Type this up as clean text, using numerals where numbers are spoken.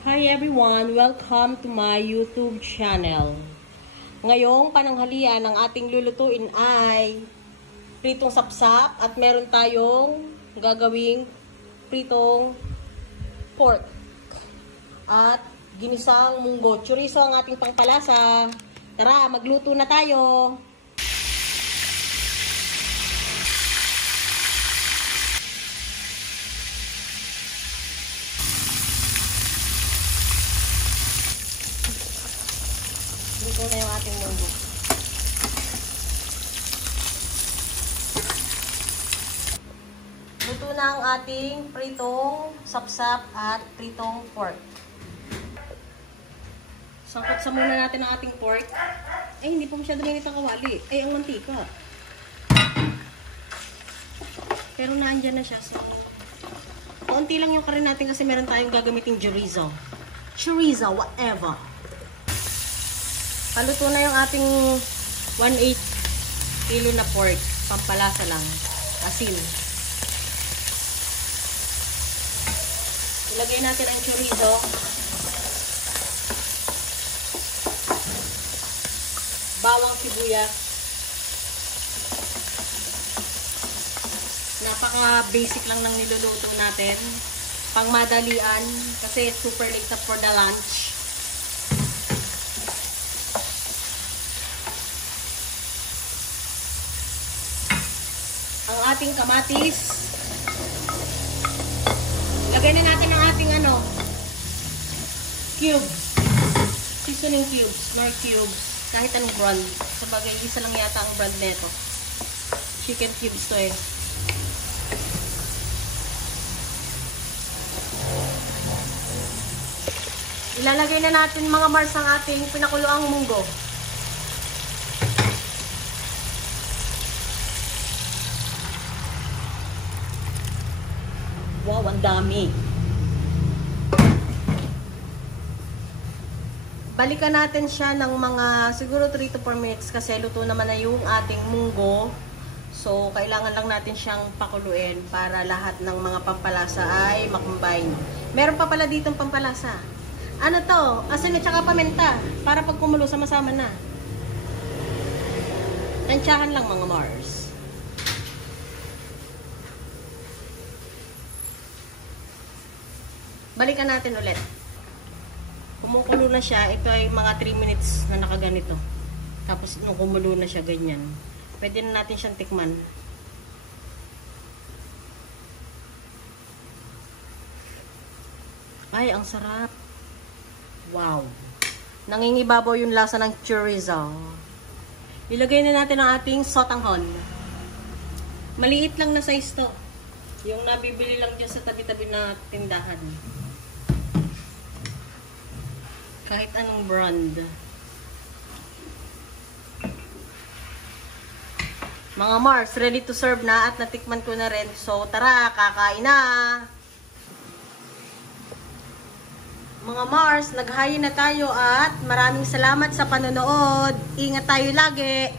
Hi everyone! Welcome to my YouTube channel. Ngayong pananghalian, ang ating lulutuin ay pritong sapsap at meron tayong gagawing pritong pork at ginisang munggo. Chorizo ang ating pangpalasa. Tara, magluto na tayo! Luto na yung ating munggo. Luto na ang ating pritong sapsap at pritong pork. Sangkot sa muna natin ang ating pork. Ay, hindi pa masyado mainit ang kawali. Ay, ang mantika. Pero naandyan na siya. So, kaunti lang yung karin natin kasi meron tayong gagamiting chorizo. Chorizo, whatever. Paluto na yung ating 1/8 kilo na pork. Pampalasa lang. Asin. Ilagay natin ang chorizo. Bawang sibuyas. Napaka-basic lang ng niluluto natin. Pangmadalian. Kasi super late na for the lunch. Ang ating kamatis. Lagay na natin ang ating cubes. Seasoning cubes, nor cubes. Kahit anong brand. Sabagay, isa lang yata ang brand neto. Chicken cubes to eh. Ilalagay na natin mga mars ang ating pinakuloang munggo. Wow, ang dami. Balikan natin siya ng mga siguro 3 to 4 minutes kasi luto naman na yung ating munggo. So, kailangan lang natin siyang pakuluin para lahat ng mga pampalasa ay makombine. Meron pa pala ditong pampalasa. Ano to? Asin at saka paminta. Para pag kumulo, sama-sama na. Tansyahan lang mga Mars. Balikan natin ulit. Kumukulo na siya. Ito ay mga 3 minutes na nakaganito. Tapos nung kumulo na siya, ganyan. Pwede na natin siyang tikman. Ay, ang sarap. Wow. Nangingibabaw yung lasa ng chorizo. Ilagay na natin ang ating sotanghon. Maliit lang na size to. Yung nabibili lang dyan sa tabi-tabi na tindahan. Kahit anong brand. Mga Mars, ready to serve na at natikman ko na rin. So, tara, kakain na! Mga Mars, naghayin na tayo at maraming salamat sa panonood. Ingat tayo lagi!